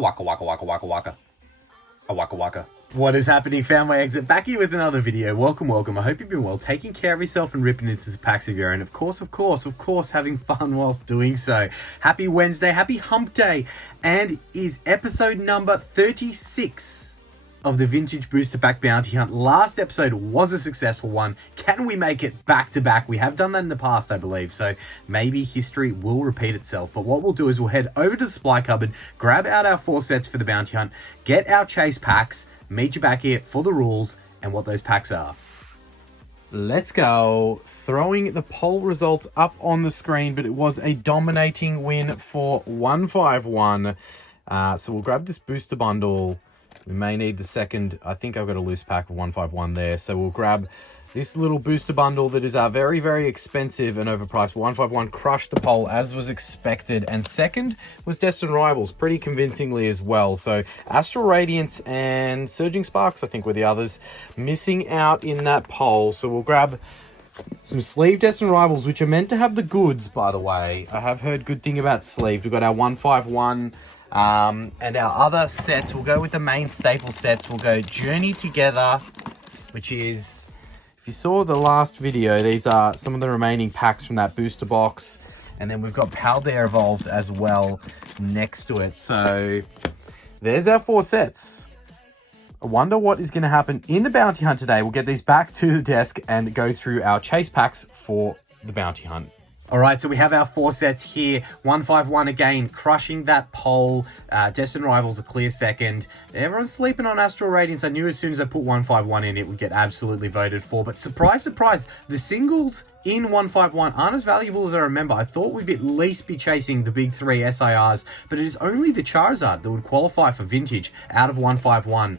waka waka waka waka waka. A waka waka. What is happening, Family Exit? Back here with another video. Welcome, welcome. I hope you've been well, taking care of yourself and ripping into some packs of your own. Of course, having fun whilst doing so. Happy Wednesday, happy hump day, and is episode number 36 of the Vintage Booster Pack Bounty Hunt. Last episode was a successful one. Can we make it back to back? We have done that in the past, I believe, so maybe history will repeat itself. But what we'll do is we'll head over to the supply cupboard, grab out our 4 sets for the Bounty Hunt, get our chase packs, meet you back here for the rules and what those packs are. Let's go. Throwing the poll results up on the screen, but it was a dominating win for 151. So we'll grab this booster bundle. We may need the second. I think I've got a loose pack of 151 there. So we'll grab this little booster bundle that is very, very expensive and overpriced. 151 crushed the poll as was expected. And second was Destined Rivals, pretty convincingly as well. So Astral Radiance and Surging Sparks, I think, were the others missing out in that poll. So we'll grab some sleeve Destined Rivals, which are meant to have the goods, by the way. I have heard good thing about sleeve. We've got our 151. And our other sets, we'll go with the main staple sets. We'll go Journey Together, which is, if you saw the last video, these are some of the remaining packs from that booster box. And then we've got Paldea Evolved as well next to it. So there's our 4 sets. I wonder what is going to happen in the Bounty Hunt today. We'll get these back to the desk and go through our chase packs for the Bounty Hunt. All right, so we have our 4 sets here. 151 again, crushing that poll. Destined Rivals a clear second. Everyone's sleeping on Astral Radiance. I knew as soon as I put 151 in, it would get absolutely voted for. But surprise, surprise, the singles in 151 aren't as valuable as I remember. I thought we'd at least be chasing the big 3 SIRs, but it is only the Charizard that would qualify for Vintage out of 151.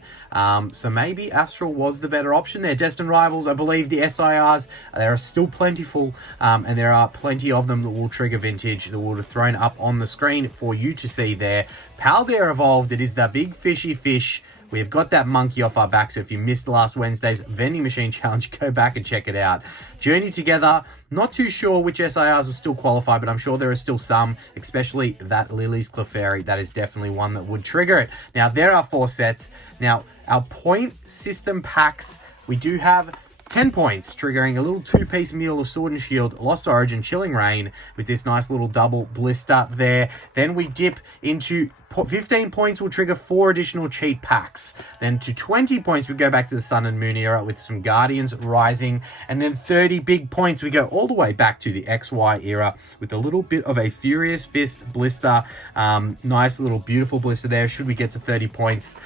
So maybe Astral was the better option there. Destined Rivals, I believe the SIRs, there are still plentiful, and there are plenty of them that will trigger Vintage, that will have thrown up on the screen for you to see there. Paldea Evolved, it is the big fishy fish. We've got that monkey off our back, so if you missed last Wednesday's vending machine challenge, go back and check it out. Journey Together, not too sure which SIRs will still qualify, but I'm sure there are still some, especially that Lily's Clefairy. That is definitely one that would trigger it. Now, there are 4 sets. Now, our point system packs, we do have 10 points, triggering a little 2-piece meal of Sword and Shield, Lost Origin, Chilling Reign, with this nice little double blister there. Then we dip into 15 points will trigger 4 additional cheat packs. Then to 20 points, we go back to the Sun and Moon era with some Guardians Rising. And then 30 big points, we go all the way back to the XY era with a little bit of a Furious Fist blister. Nice little beautiful blister there, should we get to 30 points.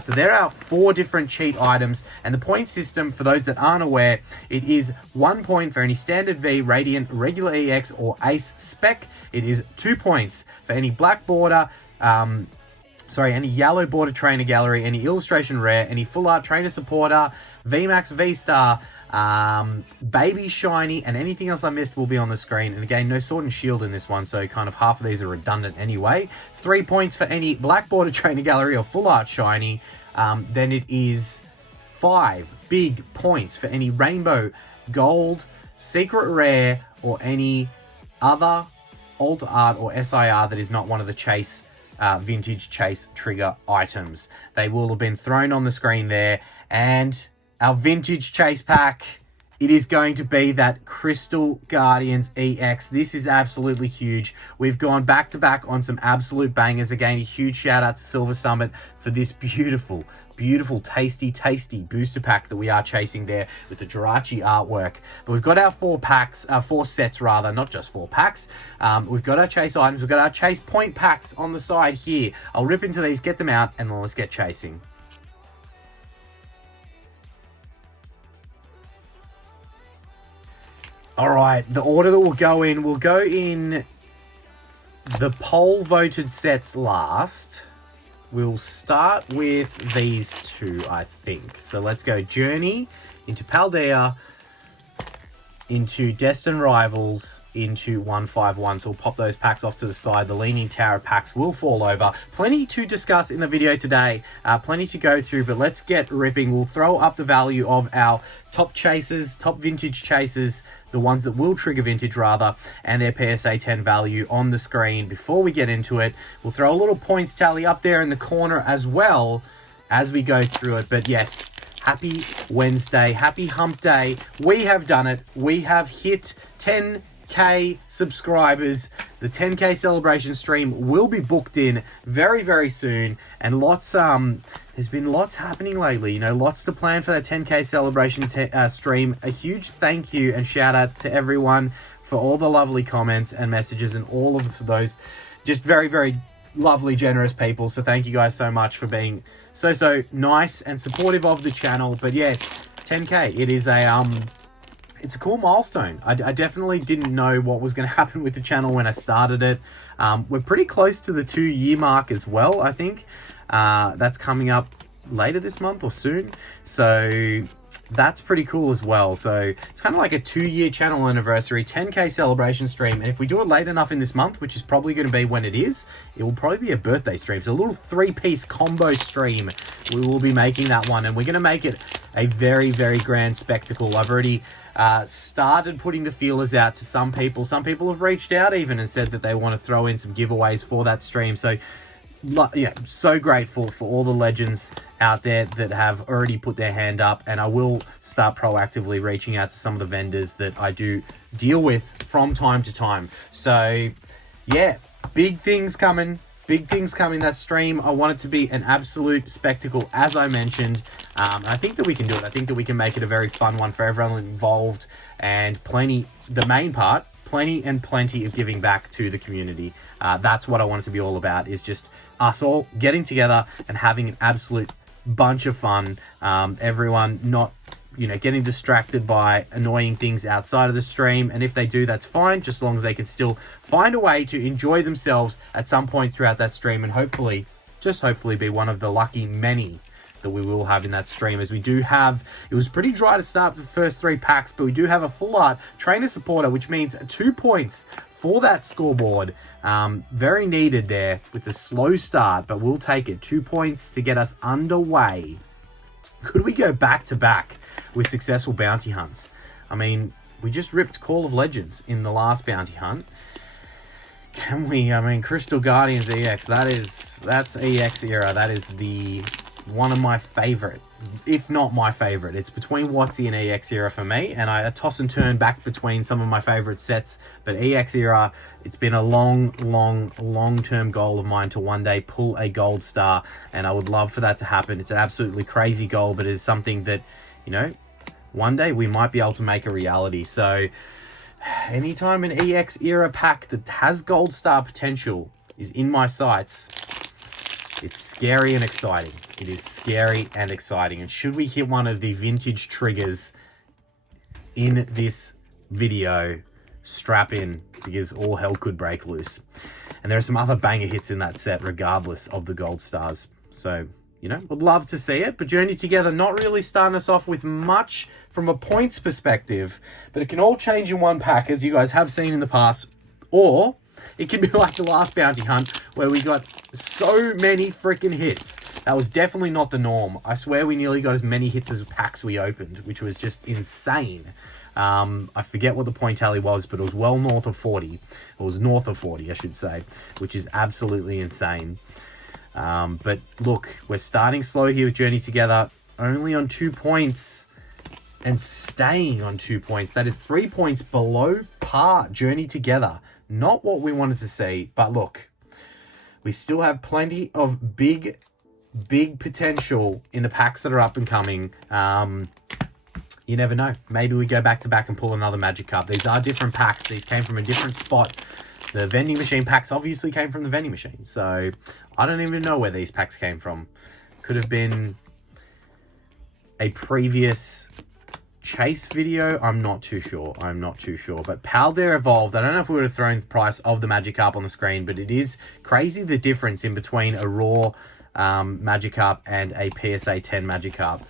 So there are 4 different cheat items. And the point system, for those that aren't aware, it is 1 point for any Standard V, Radiant, Regular EX, or Ace Spec. It is 2 points for any Black Border, any Yellow Border Trainer Gallery, any Illustration Rare, any Full Art Trainer Supporter, VMAX, V-Star, Baby Shiny, and anything else I missed will be on the screen. And again, no Sword and Shield in this one, so kind of half of these are redundant anyway. 3 points for any Black Border Trainer Gallery or Full Art Shiny. Then it is 5 big points for any Rainbow, Gold, Secret Rare, or any other Alt Art or SIR that is not one of the chase Vintage Chase trigger items. They will have been thrown on the screen there. And our Vintage Chase pack, it is going to be that Crystal Guardians EX. This is absolutely huge. We've gone back to back on some absolute bangers. Again, a huge shout out to Silver Summit for this beautiful, tasty booster pack that we are chasing there with the Jirachi artwork. But we've got our 4 packs, 4 sets rather, not just 4 packs. We've got our chase items, we've got our chase point packs on the side here. I'll rip into these, get them out, and then let's get chasing. All right, the order that we'll go in the poll voted sets last. We'll start with these 2, I think. So let's go Journey into Paldea. into Destined Rivals, into 151. So we'll pop those packs off to the side. The Leaning Tower packs will fall over. Plenty to discuss in the video today. Plenty to go through, but let's get ripping. We'll throw up the value of our top chasers, top vintage chasers, the ones that will trigger vintage rather, and their PSA 10 value on the screen. Before we get into it, we'll throw a little points tally up there in the corner as well as we go through it. But yes, happy Wednesday, happy hump day. We have done it. We have hit 10K subscribers. The 10K celebration stream will be booked in very, very soon. And lots, there's been lots happening lately. You know, lots to plan for that 10K celebration stream. A huge thank you and shout out to everyone for all the lovely comments and messages and all of those just very, very lovely, generous people. So thank you guys so much for being so nice and supportive of the channel. But yeah, 10K, it is a it's a cool milestone. I definitely didn't know what was going to happen with the channel when I started it. We're pretty close to the 2-year mark as well, I think. That's coming up later this month or soon, so that's pretty cool as well. So it's kind of like a 2-year channel anniversary, 10K celebration stream. And if we do it late enough in this month, which is probably going to be when it is, it will probably be a birthday stream. So a little 3-piece combo stream. We will be making that one, and we're going to make it a very, very grand spectacle. I've already started putting the feelers out to some people. Some people have reached out even and said that they want to throw in some giveaways for that stream. So yeah, so grateful for all the legends out there that have already put their hand up, and I will start proactively reaching out to some of the vendors that I do deal with from time to time. So yeah, big things coming. Big things coming that stream. I want it to be an absolute spectacle, as I mentioned. I think that we can do it. I think that we can make it a very fun one for everyone involved, and plenty, the main part, plenty and plenty of giving back to the community. That's what I want it to be all about, is just us all getting together and having an absolute bunch of fun. Everyone not, you know, getting distracted by annoying things outside of the stream. And if they do, that's fine, just as long as they can still find a way to enjoy themselves at some point throughout that stream, and hopefully, just hopefully, be one of the lucky many that we will have in that stream. As we do have, it was pretty dry to start the first 3 packs, but we do have a full art trainer supporter, which means 2 points for that scoreboard. Very needed there with the slow start, but we'll take it. 2 points to get us underway. Could we go back to back with successful bounty hunts? I mean, we just ripped Call of Legends in the last bounty hunt. Can we? I mean, Crystal Guardians EX, that's EX era. That is one of my favorite, if not my favorite. It's between WotC and EX era for me, and I toss and turn back between some of my favorite sets. But EX era, it's been a long-term goal of mine to one day pull a gold star, and I would love for that to happen. It's an absolutely crazy goal, but it's something that, you know, one day we might be able to make a reality. So anytime an EX era pack that has gold star potential is in my sights, it's scary and exciting. It is scary and exciting. And should we hit one of the vintage triggers in this video, strap in, because all hell could break loose. And there are some other banger hits in that set regardless of the gold stars. So, you know, would love to see it. But Journey Together not really starting us off with much from a points perspective, but it can all change in one pack, as you guys have seen in the past. Or it can be like the last bounty hunt where we got so many freaking hits. That was definitely not the norm. I swear we nearly got as many hits as packs we opened, which was just insane. I forget what the point tally was, but it was well north of 40. It was north of 40, I should say, which is absolutely insane. But look, we're starting slow here with Journey Together, only on 2 points and staying on 2 points. That is 3 points below par. Journey Together, not what we wanted to see, but look, we still have plenty of big potential in the packs that are up and coming. You never know. Maybe we go back to back and pull another Magic Cup. These are different packs. These came from a different spot. The vending machine packs obviously came from the vending machine. So I don't even know where these packs came from. Could have been a previous chase video. I'm not too sure. But Paldea Evolved, I don't know if we would have thrown the price of the Magic Cup on the screen, but it is crazy the difference in between a raw Magic Cup and a PSA 10 Magic Cup.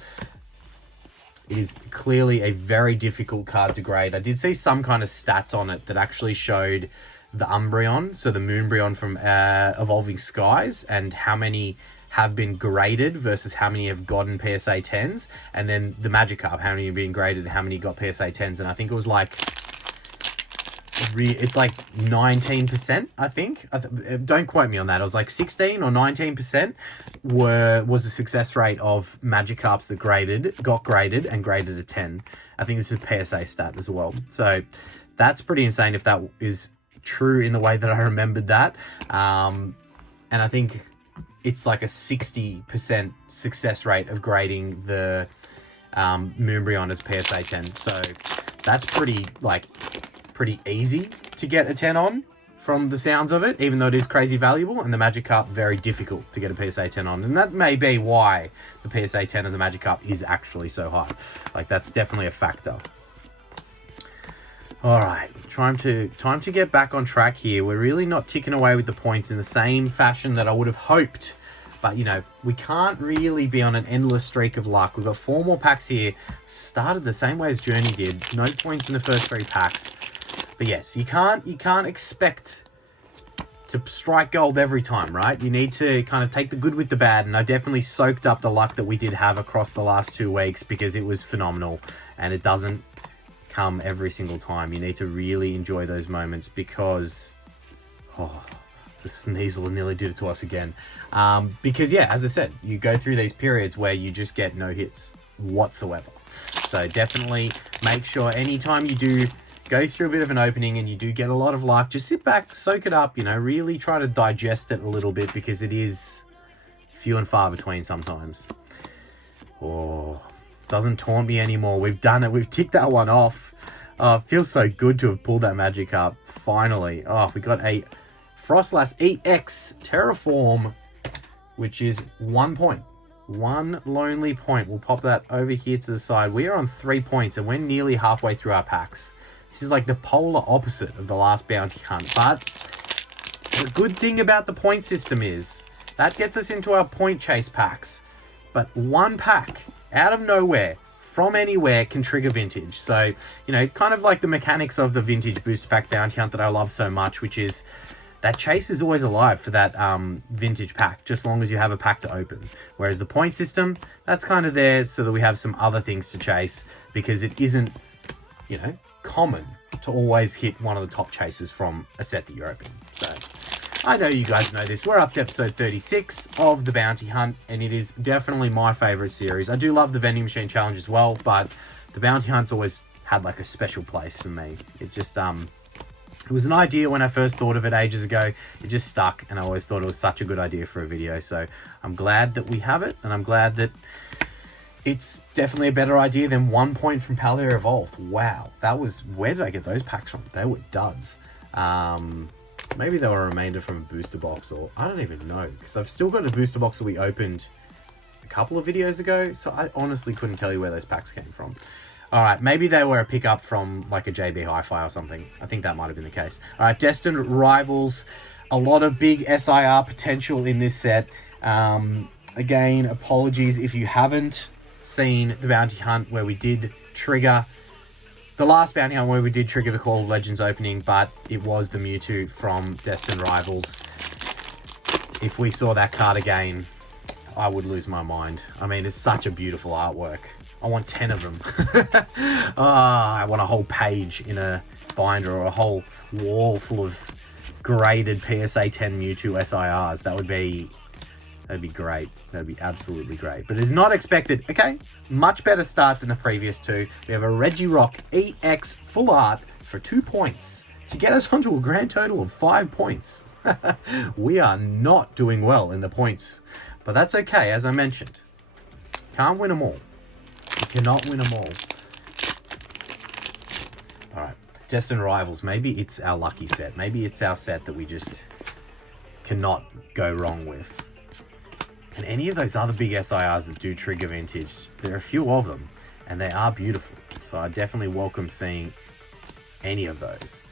It is clearly a very difficult card to grade. I did see some kind of stats on it that actually showed the Umbreon, so the Moonbreon from Evolving Skies, and how many have been graded versus how many have gotten PSA 10s, and then the Magikarp, how many have been graded and how many got PSA 10s, and I think it was like, it's like 19%, I think. Don't quote me on that. It was like 16 or 19% was the success rate of Magikarps that got graded and graded a 10. I think this is a PSA stat as well. So that's pretty insane if that is true in the way that I remembered that. And I think it's like a 60% success rate of grading the Moonbreon as PSA 10. So that's pretty easy to get a 10 on from the sounds of it, even though it is crazy valuable, and the Magikarp very difficult to get a PSA 10 on. And that may be why the PSA 10 of the Magikarp is actually so high. Like, that's definitely a factor. All right, time to get back on track here. We're really not ticking away with the points in the same fashion that I would have hoped. But, you know, we can't really be on an endless streak of luck. We've got 4 more packs here. Started the same way as Journey did. No points in the first 3 packs. But yes, you can't expect to strike gold every time, right? You need to kind of take the good with the bad. And I definitely soaked up the luck that we did have across the last 2 weeks because it was phenomenal. And it doesn't come every single time. You need to really enjoy those moments because... oh, the Sneasel nearly did it to us again. Because, yeah, as I said, you go through these periods where you just get no hits whatsoever. So definitely make sure anytime you do go through a bit of an opening and you do get a lot of luck, just sit back, soak it up, you know, really try to digest it a little bit because it is few and far between sometimes. Oh, doesn't taunt me anymore. We've done it. We've ticked that one off. Oh, it feels so good to have pulled that Magikarp finally. Oh, we got a Frostlass EX Terraform, which is 1 point. 1 lonely point. We'll pop that over here to the side. We are on 3 points and we're nearly halfway through our packs. This is like the polar opposite of the last bounty hunt. But the good thing about the point system is that gets us into our point chase packs. But 1 pack out of nowhere from anywhere can trigger vintage. So, you know, kind of like the mechanics of the vintage booster pack bounty hunt that I love so much, which is that chase is always alive for that vintage pack, just as long as you have a pack to open. Whereas the point system, that's kind of there so that we have some other things to chase because it isn't, you know, common to always hit one of the top chases from a set that you're opening. So I know you guys know this. We're up to episode 36 of the Bounty Hunt, and it is definitely my favorite series. I do love the vending machine challenge as well, but the Bounty Hunt's always had like a special place for me. It just it was an idea when I first thought of it ages ago. It just stuck, and I always thought it was such a good idea for a video. So I'm glad that we have it, and I'm glad that it's definitely a better idea than 1 point from Paldea Evolved. Wow, that was... where did I get those packs from? They were duds. Maybe they were a remainder from a booster box, or I don't even know, because I've still got a booster box that we opened a couple of videos ago, so I honestly couldn't tell you where those packs came from. Alright, maybe they were a pickup from like a JB Hi-Fi or something. I think that might have been the case. Alright, Destined Rivals. A lot of big SIR potential in this set. Again, apologies if you haven't seen the Bounty Hunt where we did trigger... the last Bounty Hunt where we did trigger the Call of Legends opening, but it was the Mewtwo from Destined Rivals. If we saw that card again, I would lose my mind. I mean, it's such a beautiful artwork. I want 10 of them. I want a whole page in a binder or a whole wall full of graded PSA 10 Mewtwo SIRs. That'd be great. That'd be absolutely great. But it's not expected. Okay, much better start than the previous 2. We have a Regirock EX Full Art for 2 points to get us onto a grand total of 5 points. We are not doing well in the points, but that's okay. As I mentioned, can't win them all. You cannot win them all. All right, Destined Rivals. Maybe it's our lucky set. Maybe it's our set that we just cannot go wrong with. And any of those other big SIRs that do trigger vintage, there are a few of them, and they are beautiful. So I definitely welcome seeing any of those.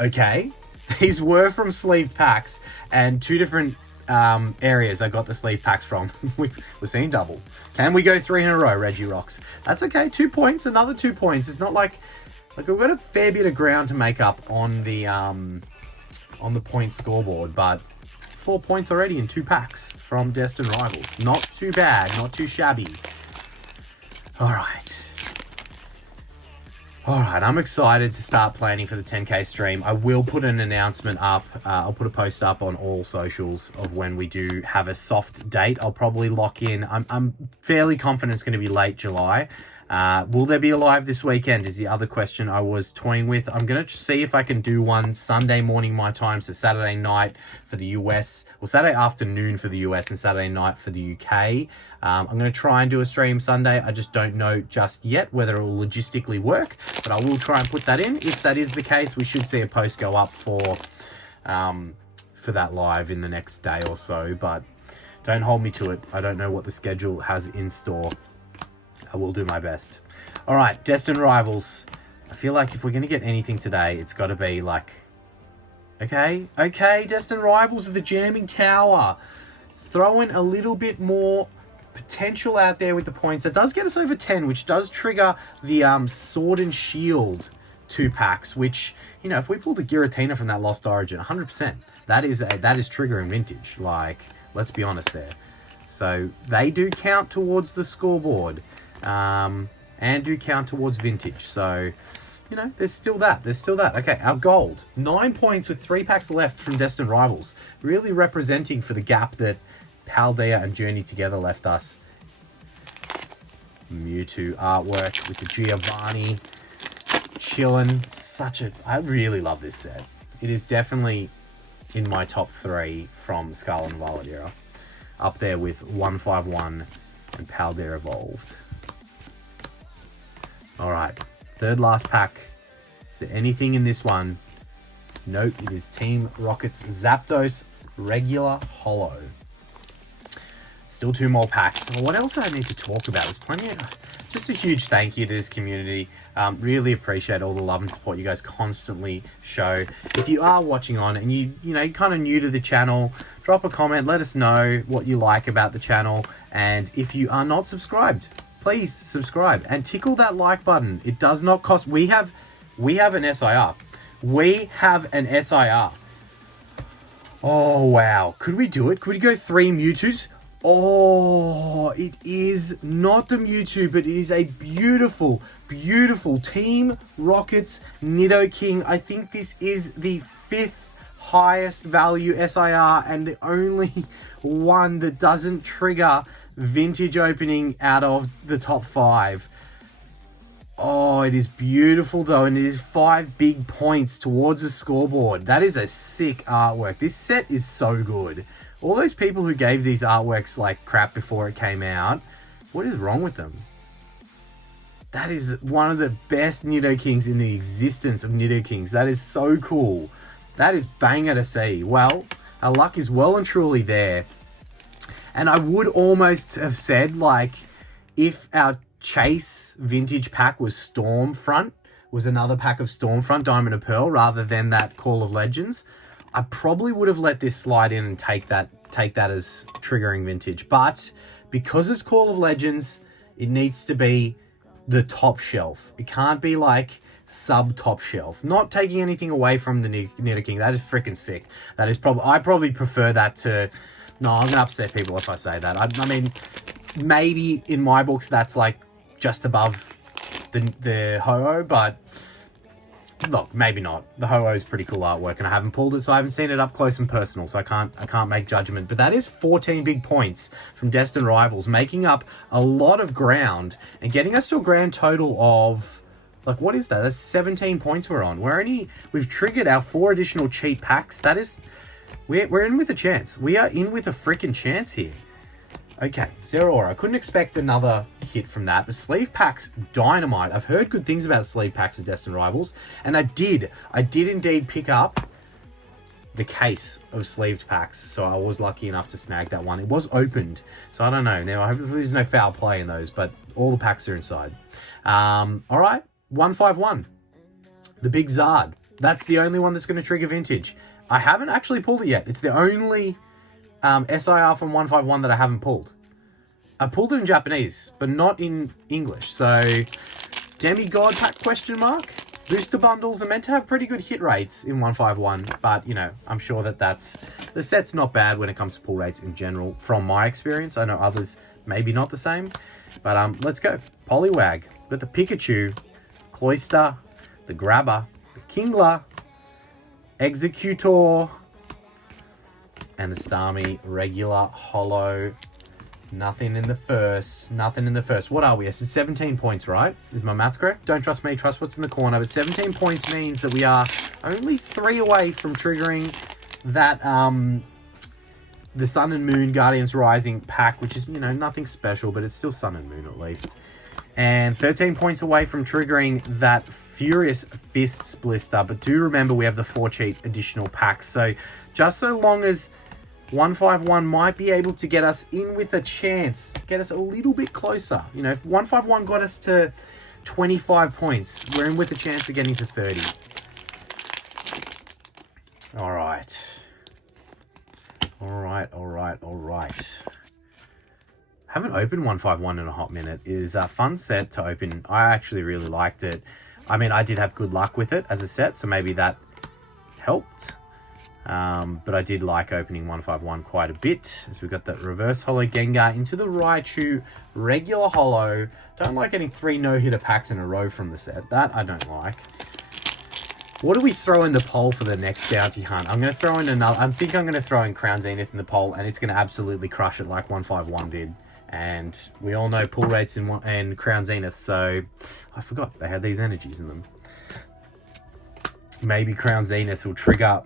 Okay, these were from sleeved packs, and 2 different areas I got the sleeve packs from. We're seeing double. Can we go 3 in a row, Reggie Rocks? That's okay. 2 points, another 2 points. It's not like we've got a fair bit of ground to make up on the point scoreboard, but 4 points already in 2 packs from Destined Rivals. Not too bad, not too shabby. Alright, I'm excited to start planning for the 10K stream. I will put an announcement up. I'll put a post up on all socials of when we do have a soft date. I'll probably lock in. I'm fairly confident it's going to be late July. Will there be a live this weekend is the other question I was toying with. I'm going to see if I can do one Sunday morning my time, so Saturday night for the US, or Saturday afternoon for the US and Saturday night for the UK. I'm going to try and do a stream Sunday. I just don't know just yet whether it will logistically work, but I will try and put that in. If that is the case, we should see a post go up for that live in the next day or so, but don't hold me to it. I don't know what the schedule has in store. I will do my best. All right, Destined Rivals. I feel like if we're going to get anything today, it's got to be like... Okay, Destined Rivals with the Jamming Tower. Throw in a little bit more potential out there with the points. That does get us over 10, which does trigger the Sword and Shield 2 packs, which, you know, if we pulled a Giratina from that Lost Origin, 100%, that is triggering vintage. Like, let's be honest there. So they do count towards the scoreboard. And do count towards vintage. So, you know, there's still that. Okay, our gold. 9 points with 3 packs left from Destined Rivals. Really representing for the gap that Paldea and Journey Together left us. Mewtwo artwork with the Giovanni. Chillin'. I really love this set. It is definitely in my top 3 from Scarlet and Violet era. Up there with 151 and Paldea Evolved. Alright, third last pack. Is there anything in this one? Nope, it is Team Rocket's Zapdos Regular Holo. Still 2 more packs. Well, what else do I need to talk about? There's plenty of... Just a huge thank you to this community. Really appreciate all the love and support you guys constantly show. If you are watching on and you're kind of new to the channel, drop a comment. Let us know what you like about the channel. And if you are not subscribed, please subscribe and tickle that like button. It does not cost. We have an SIR. We have an SIR. Oh, wow. Could we do it? Could we go 3 Mewtwo's? Oh, it is not the Mewtwo, but it is a beautiful, beautiful Team Rocket's Nidoking. I think this is the 5th highest value SIR and the only one that doesn't trigger vintage opening out of the top 5. Oh, it is beautiful though, and it is 5 big points towards the scoreboard. That is a sick artwork. This set is so good. All those people who gave these artworks like crap before it came out, what is wrong with them? That is one of the best Nidokings in the existence of Nidokings. That is so cool. That is banger to see. Well, our luck is well and truly there. And I would almost have said, like, if our Chase vintage pack was Stormfront, was another pack of Stormfront, Diamond and Pearl, rather than that Call of Legends, I probably would have let this slide in and take that as triggering vintage. But because it's Call of Legends, it needs to be the top shelf. It can't be like sub-top shelf. Not taking anything away from the Nidoking. That is freaking sick. That is I probably prefer that to... No, I'm going to upset people if I say that. I mean, maybe in my books that's like just above the Ho-Oh, but... Look, maybe not. The Ho-Oh is pretty cool artwork, and I haven't pulled it, so I haven't seen it up close and personal, so I can't make judgment. But that is 14 big points from Destined Rivals, making up a lot of ground and getting us to a grand total of, like, what is that? That's 17 points we're on. We've triggered our 4 additional cheap packs. That is, we're in with a chance. We are in with a freaking chance here. Okay, Zeraora. I couldn't expect another hit from that. The sleeve packs, dynamite. I've heard good things about sleeve packs of Destined Rivals, and I did indeed pick up the case of sleeved packs, so I was lucky enough to snag that one. It was opened, so I don't know. Now, hopefully there's no foul play in those, but all the packs are inside. All right, 151. The Big Zard. That's the only one that's going to trigger vintage. I haven't actually pulled it yet. It's the only SIR from 151 that I haven't pulled. I pulled it in Japanese, but not in English. So, Demigod pack question mark? Booster bundles are meant to have pretty good hit rates in 151, but, you know, I'm sure that the set's not bad when it comes to pull rates in general, from my experience. I know others maybe not the same, but let's go. Poliwag, we've got the Pikachu, Cloyster, the Grabber, the Kingler, Executor, and the Starmie regular holo. Nothing in the first. Nothing in the first. What are we? It's 17 points, right? Is my maths correct? Don't trust me. Trust what's in the corner. But 17 points means that we are only 3 away from triggering that the Sun and Moon Guardians Rising pack, which is, you know, nothing special, but it's still Sun and Moon at least. And 13 points away from triggering that Furious Fists Blister. But do remember, we have the 4 cheat additional packs. So just so long as 151 might be able to get us in with a chance, get us a little bit closer. You know, if 151 got us to 25 points, we're in with a chance of getting to 30. All right. Haven't opened 151 in a hot minute. It is a fun set to open. I actually really liked it. I mean, I did have good luck with it as a set, so maybe that helped. But I did like opening 151 quite a bit, as we got that reverse holo Gengar into the Raichu regular holo. Don't like getting 3 no-hitter packs in a row from the set. That I don't like. What do we throw in the poll for the next bounty hunt? I'm going to throw in another. I think I'm going to throw in Crown Zenith in the poll, and it's going to absolutely crush it like 151 did. And we all know pull rates in Crown Zenith, so I forgot they had these energies in them. Maybe Crown Zenith will trigger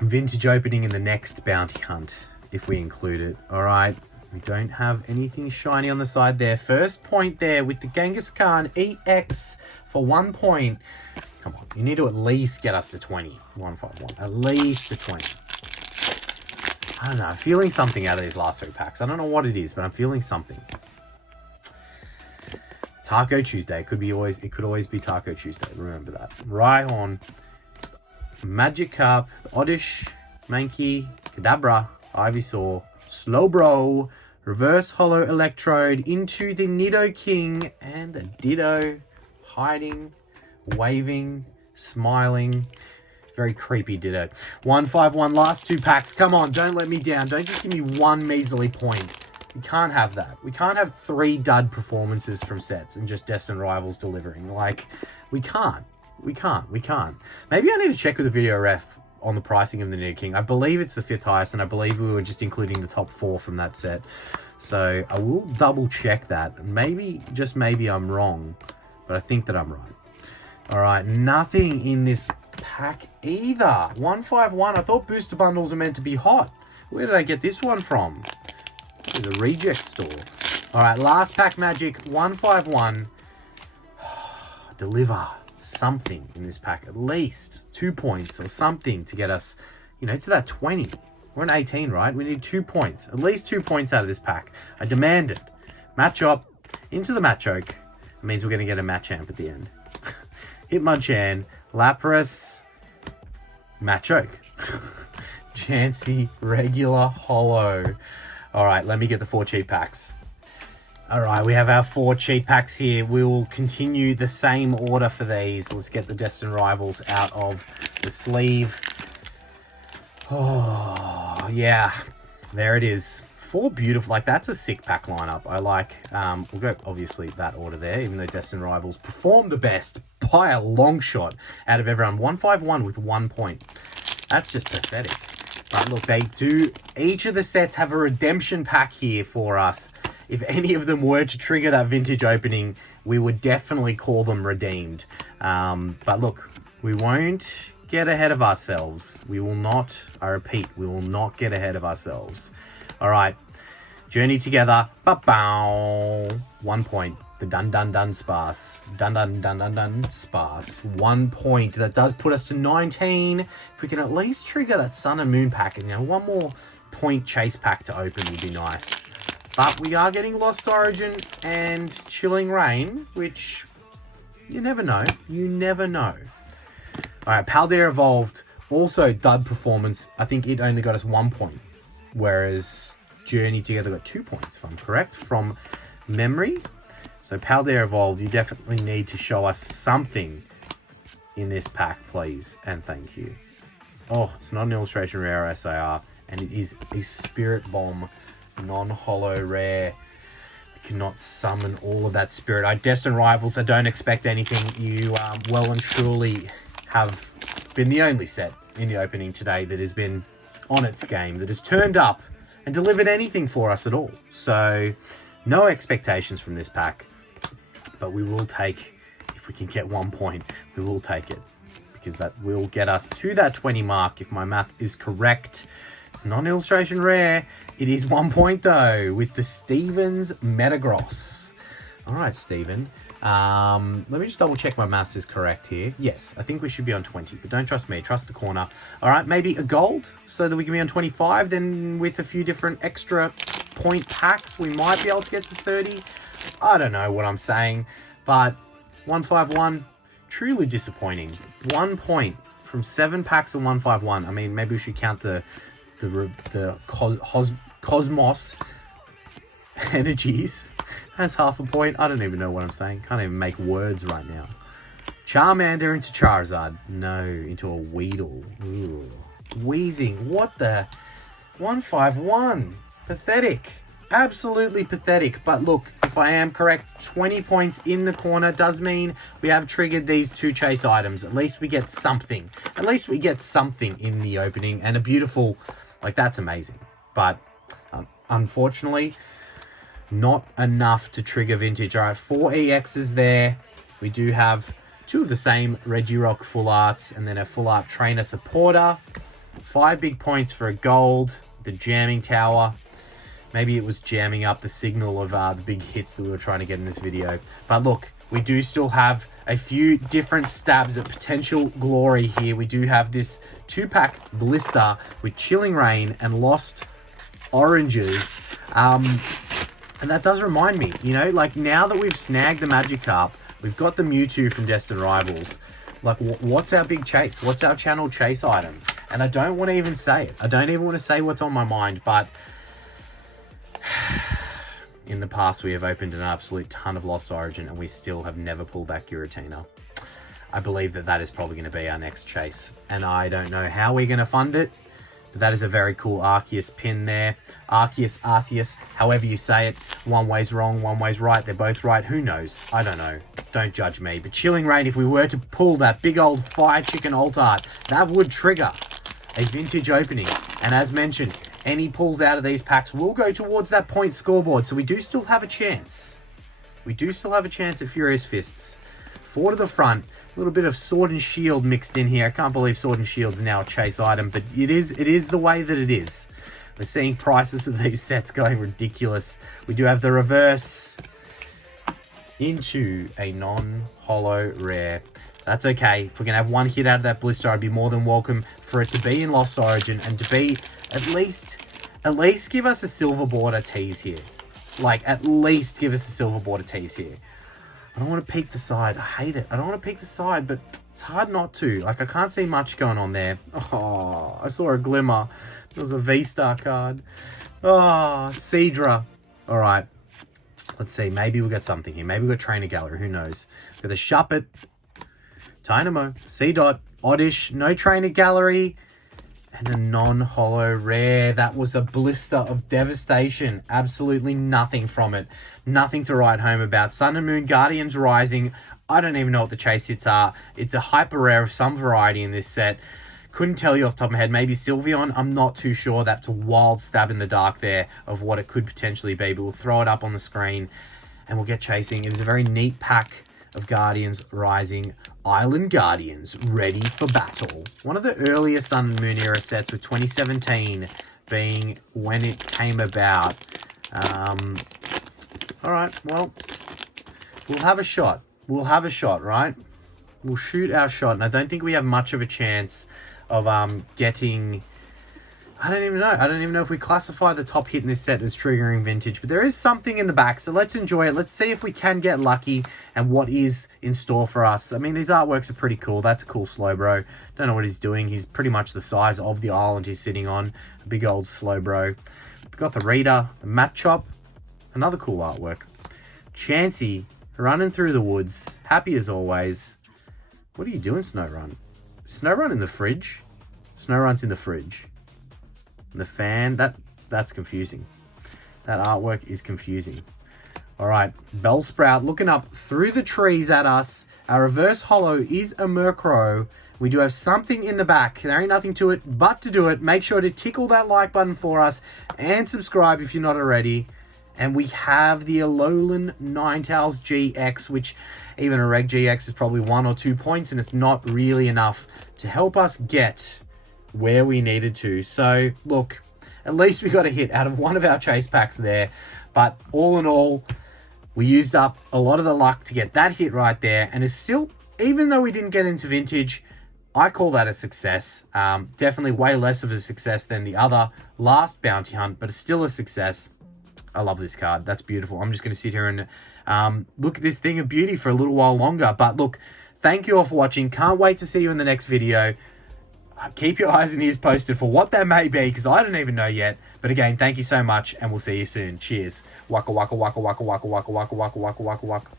vintage opening in the next bounty hunt if we include it. All right, we don't have anything shiny on the side there. First point there with the Kangaskhan EX for 1 point. Come on, you need to at least get us to 20. 151, at least to 20. I don't know, I'm feeling something out of these last 3 packs. I don't know what it is, but I'm feeling something. Taco Tuesday, it could always be Taco Tuesday. Remember that. Rhyhorn, Magikarp, Oddish, Mankey, Kadabra, Ivysaur, Slowbro, Reverse Holo Electrode into the Nidoking, and the Ditto, hiding, waving, smiling. Very creepy Ditto. 151, last 2 packs. Come on, don't let me down. Don't just give me 1 measly point. We can't have that. We can't have 3 dud performances from sets and just Destined Rivals delivering. Like, we can't. We can't. Maybe I need to check with the video ref on the pricing of the Nidoking. I believe it's the 5th highest, and I believe we were just including the top 4 from that set. So I will double check that. Maybe, just maybe I'm wrong, but I think that I'm right. All right, nothing in this pack either. 151. I thought booster bundles are meant to be hot. Where did I get this one from? The reject store. All right, last pack magic. 151. Deliver something in this pack, at least 2 points or something to get us, you know, to that 20. We're an 18, right? We need 2 points, at least 2 points out of this pack. I demand it. Machop into the Machoke. It means we're going to get a Machamp at the end. Hitmonchan, Lapras, Machoke. Chansey, regular holo. All right, let me get the 4 cheat packs. All right, we have our 4 cheat packs here. We will continue the same order for these. Let's get the Destined Rivals out of the sleeve. Oh, yeah. There it is. 4 beautiful. Like, that's a sick pack lineup. I like. We'll go, obviously, that order there, even though Destined Rivals performed the best by a long shot out of everyone. 151 with 1 point. That's just pathetic. But look, they do. Each of the sets have a redemption pack here for us. If any of them were to trigger that vintage opening, we would definitely call them redeemed. But look, we won't get ahead of ourselves. We will not, I repeat, we will not get ahead of ourselves. All right, journey together. Ba-bow. 1 point. The dun sparse. Dun sparse. 1 point. That does put us to 19. If we can at least trigger that Sun and Moon pack, and, you know, 1 more point chase pack to open would be nice. But we are getting Lost Origin and Chilling Rain, which you never know. You never know. All right, Paldea Evolved, also dud performance. I think it only got us 1 point. whereas Journey together got 2 points, if I'm correct, from memory. So Paldea Evolved, you definitely need to show us something in this pack, please, and thank you. Oh, it's not an illustration rare SAR, and it is a Spirit Bomb non-holo rare. We cannot summon all of that spirit. Destined Rivals, I don't expect anything. You well and truly have been the only set in the opening today that has been on its game, that has turned up and delivered anything for us at all. So no expectations from this pack, but we will take, if we can get 1 point, we will take it, because that will get us to that 20 mark if my math is correct. It's not an illustration rare. It is 1 point though, with the Stevens Metagross. All right, Steven. Let me just double check my maths is correct here. Yes, I think we should be on 20, but don't trust me, trust the corner. All right, maybe a gold so that we can be on 25. Then with a few different extra point packs, we might be able to get to 30. I don't know what I'm saying, but 151, truly disappointing. 1 point from 7 packs of 151. I mean, maybe we should count the Cosmos energies as half a point. I don't even know what I'm saying. Can't even make words right now. Charmander into Charizard. No, into a Weedle. Ooh. Wheezing. What the? 151. Pathetic. Absolutely pathetic. But look, if I am correct, 20 points in the corner does mean we have triggered these 2 chase items. At least we get something. At least we get something in the opening. And a beautiful, like, that's amazing. But unfortunately, not enough to trigger vintage. All right, 4 EXs there. We do have 2 of the same Regirock full arts and then a full art trainer supporter. 5 big points for a gold. The jamming tower. Maybe it was jamming up the signal of the big hits that we were trying to get in this video. But look, we do still have a few different stabs at potential glory here. We do have this 2-pack Blister with Chilling Rain and Lost Oranges. And that does remind me, you know, like now that we've snagged the Magikarp, we've got the Mewtwo from Destined Rivals. Like, what's our big chase? What's our channel chase item? And I don't want to even say it. I don't even want to say what's on my mind, but in the past we have opened an absolute ton of Lost Origin and we still have never pulled back Giratina. I believe that that is probably going to be our next chase. And I don't know how we're going to fund it. But that is a very cool Arceus pin there. Arceus, however you say it. One way's wrong, one way's right. They're both right. Who knows? I don't know. Don't judge me. But Chilling Rain, if we were to pull that big old Fire Chicken alt art, that would trigger a vintage opening. And as mentioned, any pulls out of these packs will go towards that point scoreboard. So we do still have a chance. We do still have a chance at Furious Fists. 4 to the front. A little bit of Sword and Shield mixed in here. I can't believe Sword and Shield's now a chase item, but it is the way that it is. We're seeing prices of these sets going ridiculous. We do have the reverse into a non-holo rare. That's okay. If we're going to have 1 hit out of that Blister, I'd be more than welcome for it to be in Lost Origin and to be at least give us a silver border tease here. Like, at least give us a silver border tease here. I don't want to peek the side. I hate it. I don't want to peek the side, but it's hard not to. Like, I can't see much going on there. Oh, I saw a glimmer. It was a V-Star card. Oh, Seadra. All right. Let's see. Maybe we'll get something here. Maybe we'll get Trainer Gallery. Who knows? Got the Shuppet. Dynamo. C-Dot. Oddish. No Trainer Gallery. And a non-holo rare. That was a Blister of devastation. Absolutely nothing from it. Nothing to write home about. Sun and Moon Guardians Rising. I don't even know what the chase hits are. It's a hyper rare of some variety in this set. Couldn't tell you off the top of my head. Maybe Sylveon. I'm not too sure. That's a wild stab in the dark there of what it could potentially be. But we'll throw it up on the screen and we'll get chasing. It is a very neat pack of Guardians Rising. Island Guardians ready for battle. One of the earlier Sun and Moon era sets, with 2017 being when it came about. Alright, well, we'll have a shot. We'll have a shot, right? We'll shoot our shot, and I don't think we have much of a chance of getting I don't even know. I don't even know if we classify the top hit in this set as triggering vintage, but there is something in the back, so let's enjoy it. Let's see if we can get lucky and what is in store for us. I mean, these artworks are pretty cool. That's a cool Slowbro. Don't know what he's doing. He's pretty much the size of the island he's sitting on. A big old Slowbro. We've got the Reader, the Matchop. Another cool artwork. Chansey, running through the woods. Happy as always. What are you doing, Snowrun? Snowrun in the fridge? Snowrun's in the fridge. The fan, that's confusing. That artwork is confusing. All right, Bellsprout looking up through the trees at us. Our reverse holo is a Murkrow. We do have something in the back. There ain't nothing to it but to do it. Make sure to tickle that like button for us and subscribe if you're not already. And we have the Alolan Ninetales GX, which even a Reg GX is probably 1 or 2 points, and it's not really enough to help us get where we needed to. So look, at least we got a hit out of one of our chase packs there, but all in all, we used up a lot of the luck to get that hit right there, and it's still, even though we didn't get into vintage, I call that a success. Definitely way less of a success than the other last bounty hunt, but it's still a success. I love this card. That's beautiful. I'm just going to sit here and look at this thing of beauty for a little while longer. But look, thank you all for watching. Can't wait to see you in the next video. Keep your eyes and ears posted for what that may be, because I don't even know yet. But again, thank you so much, and we'll see you soon. Cheers. Waka waka waka waka waka waka waka waka waka waka waka waka.